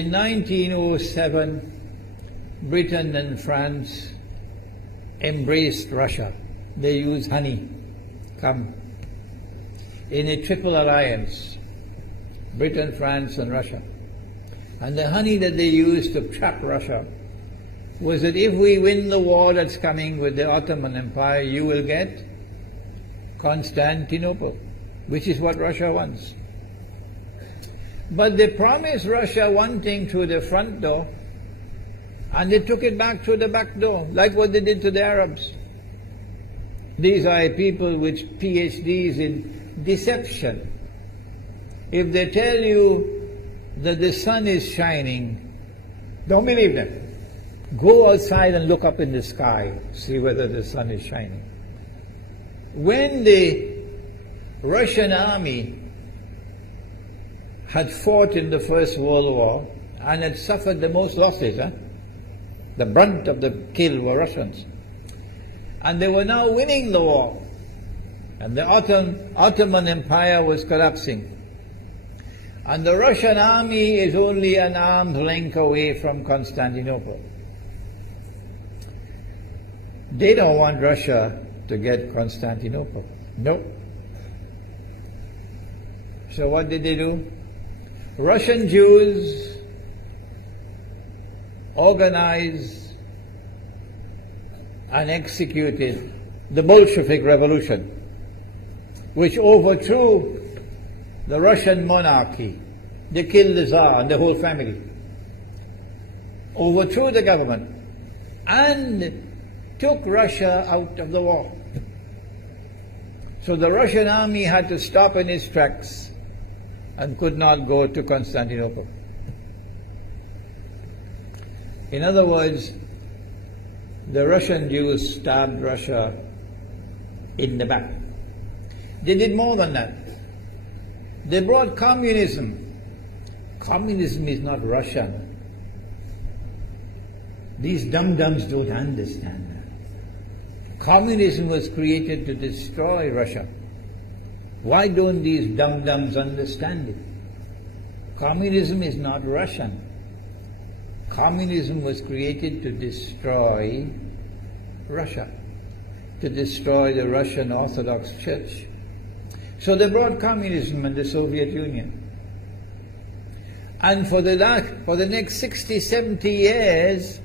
In 1907, Britain and France embraced Russia. They used honey, in a triple alliance, Britain, France and Russia. And the honey that they used to trap Russia was that if we win the war that's coming with the Ottoman Empire, you will get Constantinople, which is what Russia wants. But they promised Russia one thing through the front door, and they took it back through the back door, like what they did to the Arabs. These are people with PhDs in deception. If they tell you that the sun is shining, don't believe them. Go outside and look up in the sky, see whether the sun is shining. When the Russian army had fought in the First World War and had suffered the most losses, the brunt of the kill were Russians, and they were now winning the war, and the Ottoman Empire was collapsing, and the Russian army is only an arm's length away from Constantinople. They don't want Russia to get Constantinople. No. So what did they do? Russian Jews organized and executed the Bolshevik Revolution, which overthrew the Russian monarchy. They killed the Tsar and the whole family, overthrew the government, and took Russia out of the war. So the Russian army had to stop in its tracks and could not go to Constantinople. In other words, the Russian Jews stabbed Russia in the back. They did more than that. They brought communism. Communism is not Russian. These dum-dums don't understand that. Communism was created to destroy Russia. Why don't these dum-dums understand it? Communism is not Russian. Communism was created to destroy Russia, to destroy the Russian Orthodox Church. So they brought communism in the Soviet Union. And for the next 60, 70 years,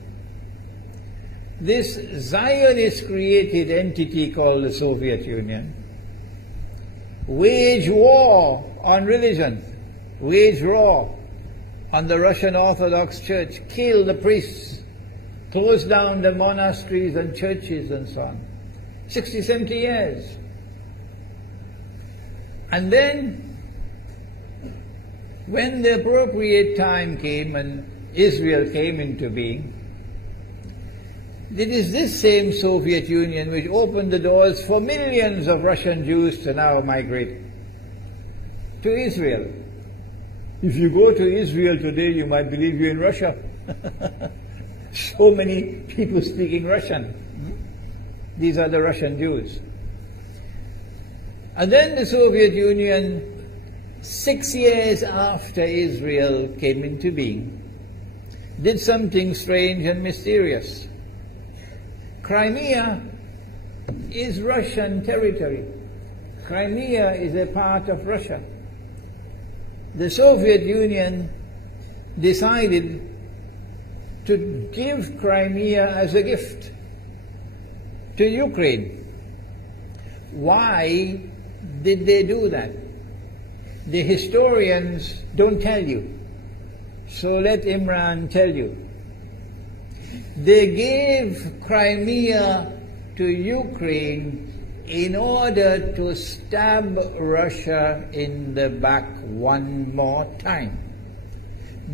this Zionist-created entity called the Soviet Union waged war on religion, waged war on the Russian Orthodox Church, killed the priests, closed down the monasteries and churches and so on. 60, 70 years. And then, when the appropriate time came and Israel came into being, it is this same Soviet Union which opened the doors for millions of Russian Jews to now migrate to Israel. If you go to Israel today, you might believe you're in Russia. So many people speaking Russian. These are the Russian Jews. And then the Soviet Union, 6 years after Israel came into being, did something strange and mysterious. Crimea is Russian territory. Crimea is a part of Russia. The Soviet Union decided to give Crimea as a gift to Ukraine. Why did they do that? The historians don't tell you. So let Imran tell you. They gave Crimea to Ukraine in order to stab Russia in the back one more time.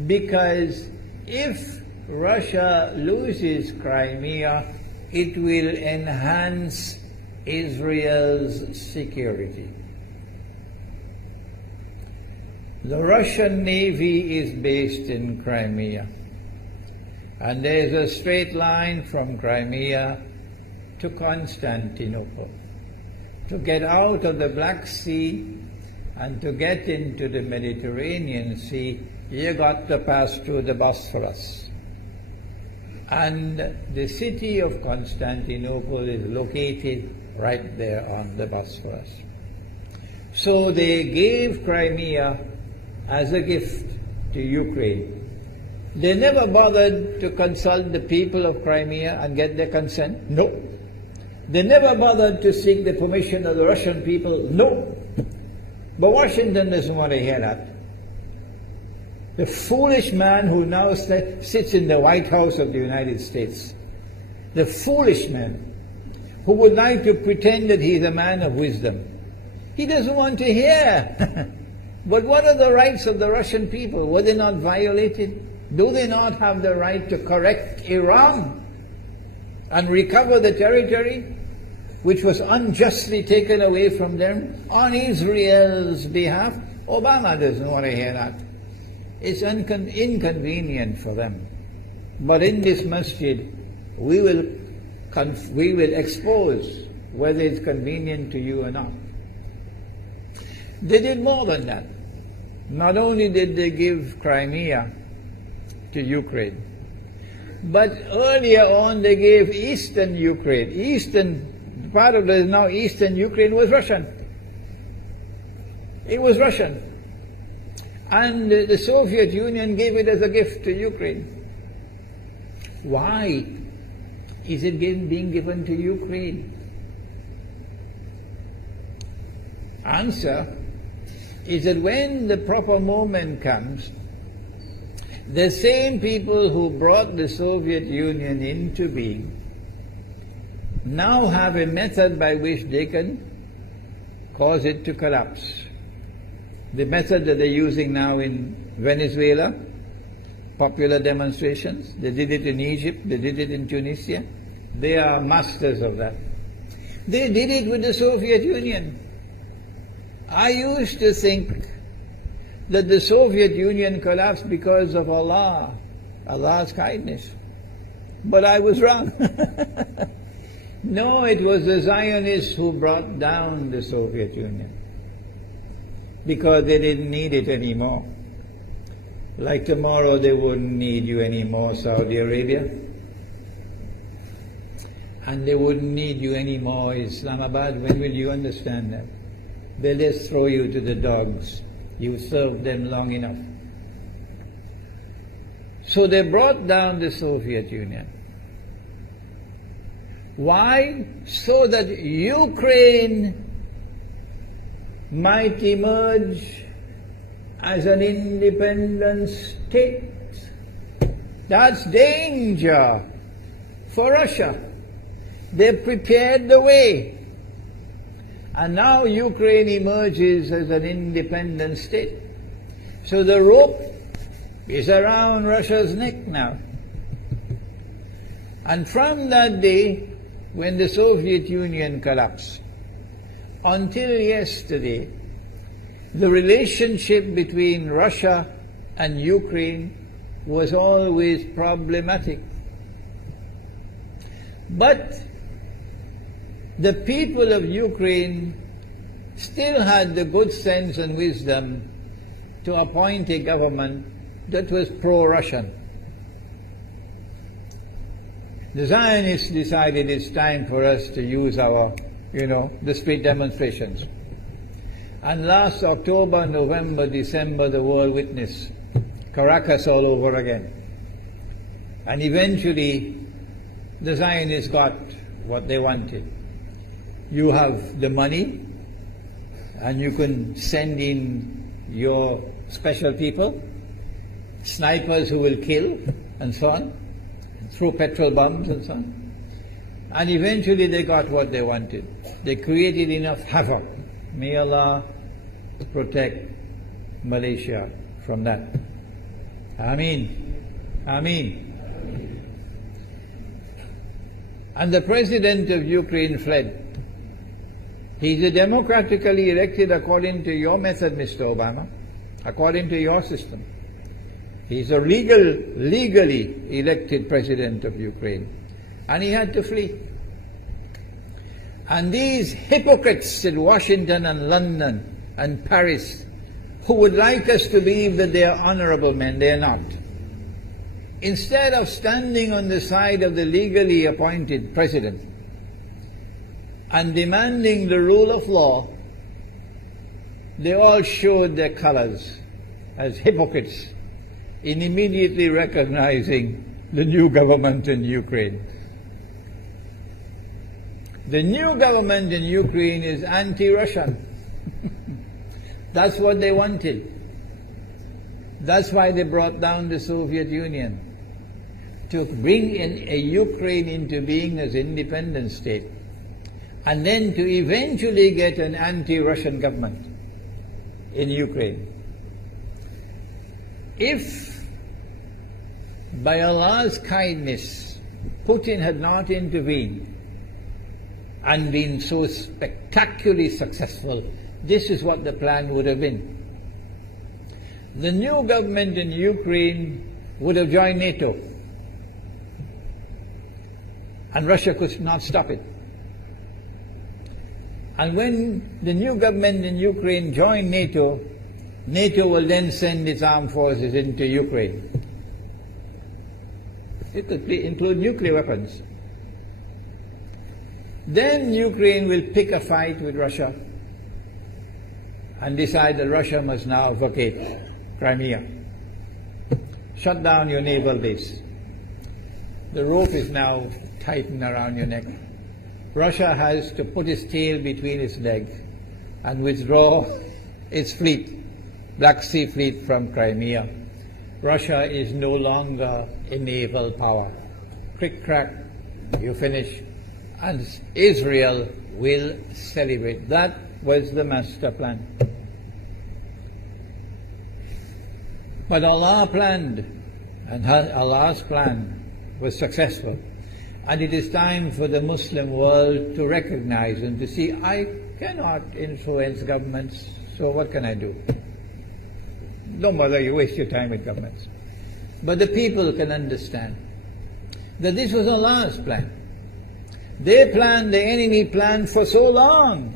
Because if Russia loses Crimea, it will enhance Israel's security. The Russian Navy is based in Crimea, and there is a straight line from Crimea to Constantinople. To get out of the Black Sea and to get into the Mediterranean Sea, you got to pass through the Bosphorus. And the city of Constantinople is located right there on the Bosphorus. So they gave Crimea as a gift to Ukraine. They never bothered to consult the people of Crimea and get their consent. No. They never bothered to seek the permission of the Russian people. No. But Washington doesn't want to hear that. The foolish man who now sits in the White House of the United States, the foolish man who would like to pretend that he's a man of wisdom, he doesn't want to hear. But what are the rights of the Russian people? Were they not violated? Do they not have the right to correct Iran and recover the territory which was unjustly taken away from them on Israel's behalf? Obama doesn't want to hear that. It's inconvenient for them. But in this masjid, we will expose whether it's convenient to you or not. They did more than that. Not only did they give Crimea to Ukraine, but earlier on they gave eastern Ukraine. Eastern, part of the now eastern Ukraine was Russian. It was Russian. And the Soviet Union gave it as a gift to Ukraine. Why is it being given to Ukraine? Answer is that when the proper moment comes, the same people who brought the Soviet Union into being now have a method by which they can cause it to collapse. The method that they're using now in Venezuela, popular demonstrations, they did it in Egypt, they did it in Tunisia. They are masters of that. They did it with the Soviet Union. I used to think that the Soviet Union collapsed because of Allah's kindness. But I was wrong. No, it was the Zionists who brought down the Soviet Union because they didn't need it anymore. Like tomorrow they wouldn't need you anymore, Saudi Arabia. And they wouldn't need you anymore, Islamabad. When will you understand that? They'll just throw you to the dogs. You served them long enough. So they brought down the Soviet Union. Why? So that Ukraine might emerge as an independent state. That's danger for Russia. They prepared the way. And now Ukraine emerges as an independent state. So the rope is around Russia's neck now. And from that day, when the Soviet Union collapsed, until yesterday, the relationship between Russia and Ukraine was always problematic. But the people of Ukraine still had the good sense and wisdom to appoint a government that was pro-Russian. The Zionists decided it's time for us to use our, the street demonstrations. And last October, November, December, the world witnessed Caracas all over again. And eventually, the Zionists got what they wanted. You have the money, and you can send in your special people, snipers who will kill, and so on, and throw petrol bombs and so on. And eventually they got what they wanted. They created enough havoc. May Allah protect Malaysia from that. Ameen. Ameen. And the president of Ukraine fled. He's a democratically elected according to your method, Mr. Obama, according to your system. He's a legally elected president of Ukraine. And he had to flee. And these hypocrites in Washington and London and Paris who would like us to believe that they are honorable men. They are not. Instead of standing on the side of the legally appointed president and demanding the rule of law, they all showed their colors as hypocrites in immediately recognizing the new government in Ukraine. The new government in Ukraine is anti-Russian. That's what they wanted. That's why they brought down the Soviet Union, to bring in a Ukraine into being as an independent state, and then to eventually get an anti-Russian government in Ukraine. If by Allah's kindness Putin had not intervened and been so spectacularly successful, this is what the plan would have been. The new government in Ukraine would have joined NATO, and Russia could not stop it. And when the new government in Ukraine joined NATO, NATO will then send its armed forces into Ukraine. It could include nuclear weapons. Then Ukraine will pick a fight with Russia and decide that Russia must now vacate Crimea. Shut down your naval base. The rope is now tightened around your neck. Russia has to put its tail between its legs and withdraw its fleet, Black Sea Fleet, from Crimea. Russia is no longer a naval power. Crick crack, you finish, and Israel will celebrate. That was the master plan. But Allah planned, and Allah's plan was successful. And it is time for the Muslim world to recognize and to see, I cannot influence governments, so what can I do? Don't bother, you waste your time with governments. But the people can understand that this was Allah's plan. They planned, the enemy planned for so long,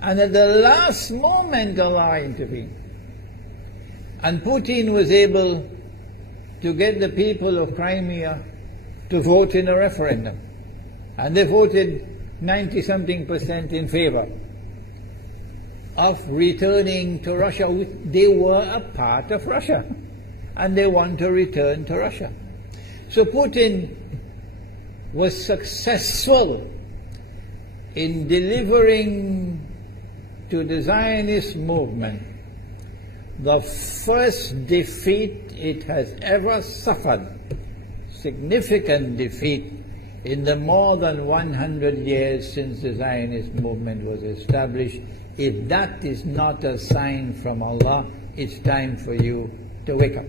and at the last moment Allah intervened. And Putin was able to get the people of Crimea to vote in a referendum. And they voted 90-something% in favor of returning to Russia. They were a part of Russia, and they want to return to Russia. So Putin was successful in delivering to the Zionist movement the first defeat it has ever suffered, significant defeat, in the more than 100 years since the Zionist movement was established. If that is not a sign from Allah, it's time for you to wake up.